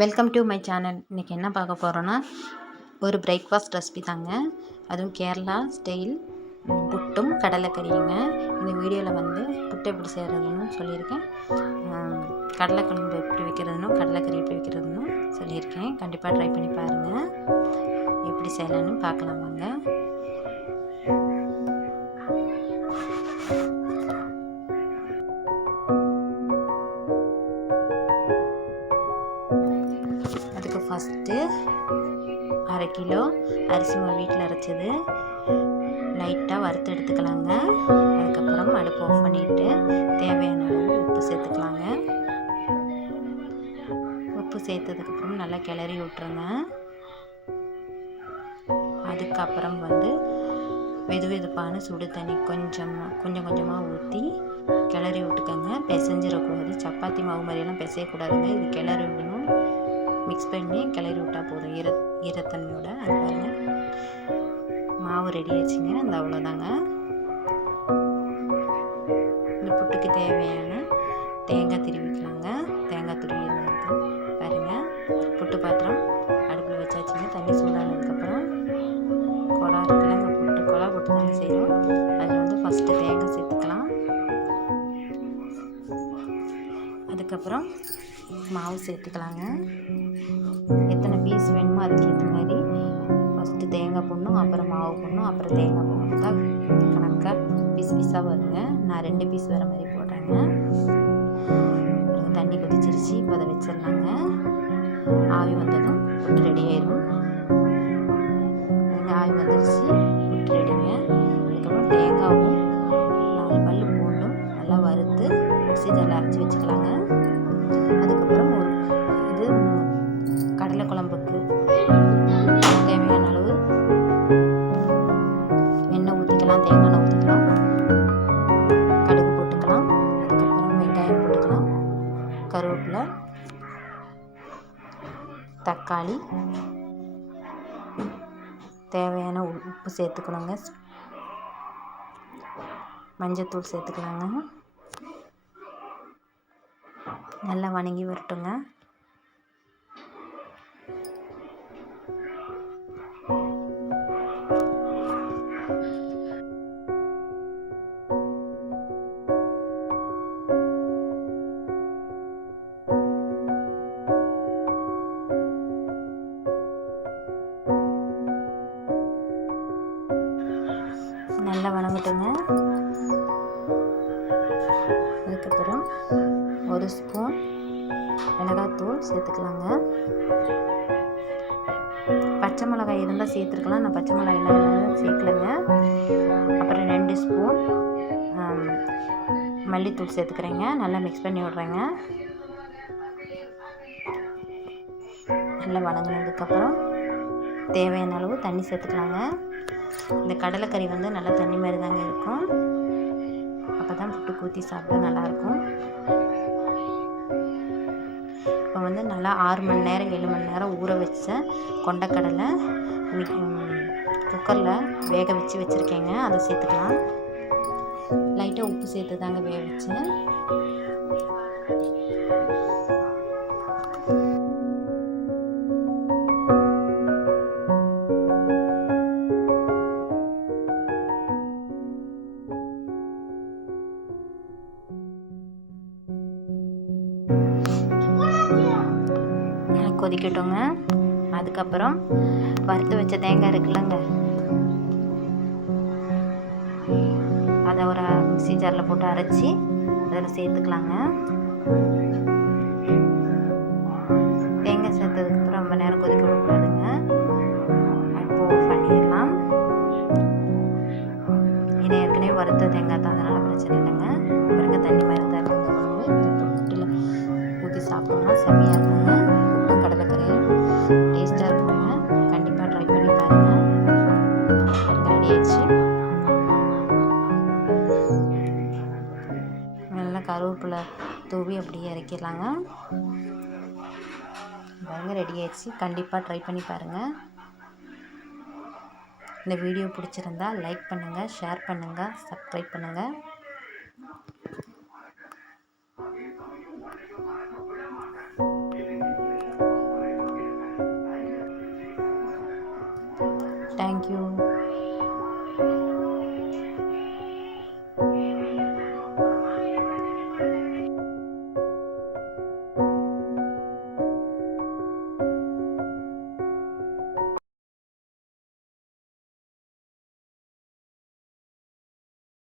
Welcome to my channel. இன்றைக்கி என்ன பார்க்க போகிறோன்னா ஒரு பிரேக்ஃபாஸ்ட் ரெசிபி தாங்க. அதுவும் கேரளா ஸ்டைல் புட்டும் கடலைக்கறியுங்க. இந்த வீடியோவில் வந்து புட்டு எப்படி செய்கிறதுன்னு சொல்லியிருக்கேன். கடலைக்குழம்பு எப்படி வைக்கிறதுனும் கடலைக்கறி எப்படி வைக்கிறதுன்னு சொல்லியிருக்கேன். கண்டிப்பாக ட்ரை பண்ணி பாருங்கள். எப்படி செய்யலான்னு பார்க்கலாம் வாங்க. அதுக்கு ஃபஸ்ட்டு 1/2 கிலோ அரிசி மாவு வீட்டில் அரைச்சது லைட்டாக வறுத்து எடுத்துக்கலாங்க. அதுக்கப்புறம் அடுப்பு ஆஃப் பண்ணிவிட்டு தேவையான அளவு உப்பு சேர்த்துக்கலாங்க. உப்பு சேர்த்ததுக்கப்புறம் நல்லா கிளறி விட்டுருங்க. அதுக்கப்புறம் வந்து வெதுவெதுப்பான சுடு தண்ணி கொஞ்சம் கொஞ்சமாக ஊற்றி கிளறி விட்டுக்கோங்க. பிசைஞ்சிடக்கூடாது. சப்பாத்தி மாவு மாதிரியெல்லாம் பிசையக்கூடாதுங்க. இது கிளறி விடணும். மிக்ஸ் பண்ணி கிளறி விட்டால் போதும் ஈரத்தன்மையோட. அது பாருங்கள், மாவு ரெடி ஆச்சுங்க. அந்த அவ்வளோதாங்க. இந்த புட்டுக்கு தேவையான தேங்காய் திருவிக்கலாங்க. தேங்காய் துருவி இருக்குது பாருங்கள். புட்டு பாத்திரம் அடுப்பில் வச்சாச்சுங்க. தண்ணி சூடானதுக்கப்புறம் குழா இருக்குல்ல, அங்கே புட்டு குழா போட்டு தாங்க செய்கிறோம். அதில் வந்து ஃபஸ்ட்டு தேங்காய் சேர்த்துக்கலாம். அதுக்கப்புறம் மாவு சேர்த்துக்கலாங்க. எத்தனை பீஸ் வேணுமோ அதுக்கு ஏற்ற மாதிரி ஃபஸ்ட்டு தேங்காய் போடணும், அப்புறம் மாவு போடணும், அப்புறம் தேங்காய் போடணும் தான் கணக்காக பீஸாக வருங்க. நான் 2 பீஸ் வர மாதிரி போடுறேங்க. தண்ணி கொதிச்சிருச்சு. இப்போ அதை வச்சிடலாங்க. ஆவி வந்ததும் புட்டு ரெடி ஆயிடும். ஆவி வந்துருச்சு, புட்டு ரெடிங்க. அதுக்கப்புறம் தேங்காயும் 4 பல் பூண்டும் நல்லா வறுத்து மிக்ஸி ஜாரில் அரைச்சி வச்சுக்கலாங்க. அதுக்கப்புறம் இது கடலை குழம்புக்கு தேவையான அளவு எண்ணெய் ஊற்றிக்கலாம். தேங்காய் எண்ணெய் ஊற்றிக்கலாம். கடுகு போட்டுக்கலாம். அதுக்கப்புறம் வெங்காயம் போட்டுக்கலாம். கருவேப்பிலை, தக்காளி, தேவையான உப்பு சேர்த்துக்கணுங்க. மஞ்சத்தூள் சேர்த்துக்கலாங்க. நல்லா வணங்கி வரட்டுங்க. நல்லா வணங்கட்டுங்க. அதுக்கப்புறம் 1 ஸ்பூன் மிளகாத்தூள் சேர்த்துக்கலாங்க. பச்சை மிளகாய் இருந்தால் சேர்த்துருக்கலாம். நான் பச்சை மிளகாய் எல்லாம் சேர்க்கலைங்க. அப்புறம் 2 ஸ்பூன் மல்லித்தூள் சேர்த்துக்கிறேங்க. நல்லா மிக்ஸ் பண்ணி விட்றேங்க. நல்லா வணங்கினதுக்கப்புறம் தேவையான அளவு தண்ணி சேர்த்துக்கலாங்க. இந்த கடலைக்கறி வந்து நல்லா தண்ணி மாதிரி தாங்க இருக்கும். அப்போ தான் புட்டு ஊற்றி சாப்பிட்டா நல்லாயிருக்கும். இப்போ வந்து நல்லா 6 மணி நேரம் 7 மணி நேரம் ஊற வச்ச கொண்டக்கடலை குக்கரில் வேக வச்சுருக்கேங்க. அதை சேர்த்துக்கலாம். லைட்டாக உப்பு சேர்த்து தாங்க வேக வச்சேன். கொதிக்கட்டுங்க. அதுக்கப்புறம் வறுத்து வச்ச தேங்காய் இருக்குல்லங்க, அதை ஒரு மிக்ஸி ஜாரில் போட்டு அரைச்சி அதில் சேர்த்துக்கலாங்க. தேங்காய் சேர்த்ததுக்கப்புறம் ரொம்ப நேரம் கொதிக்க விடக்கூடாதுங்க. அடுப்பு ஆஃப் பண்ணிடலாம். இது ஏற்கனவே வறுத்த தேங்காய் தான், அதனால் பிரச்சனை இல்லைங்க. பாருங்க, தண்ணி மாதிரி தான் இருக்குது. புட்டில் ஊற்றி சாப்பிட்டோம்னா செம்மையாக இருக்குங்க. கடலைக்கறி டேஸ்ட்டாக இருக்குங்க. கண்டிப்பாக ட்ரை பண்ணி பாருங்கள். ரெடி ஆயிடுச்சு. நல்லா கருவேப்பிலை தூவி அப்படியே இறக்கிடலாங்க. பாருங்கள், ரெடி ஆயிடுச்சு. கண்டிப்பாக ட்ரை பண்ணி பாருங்கள். இந்த வீடியோ பிடிச்சிருந்தா லைக் பண்ணுங்கள், ஷேர் பண்ணுங்கள், சப்ஸ்கிரைப் பண்ணுங்கள். தேங்க்யூ.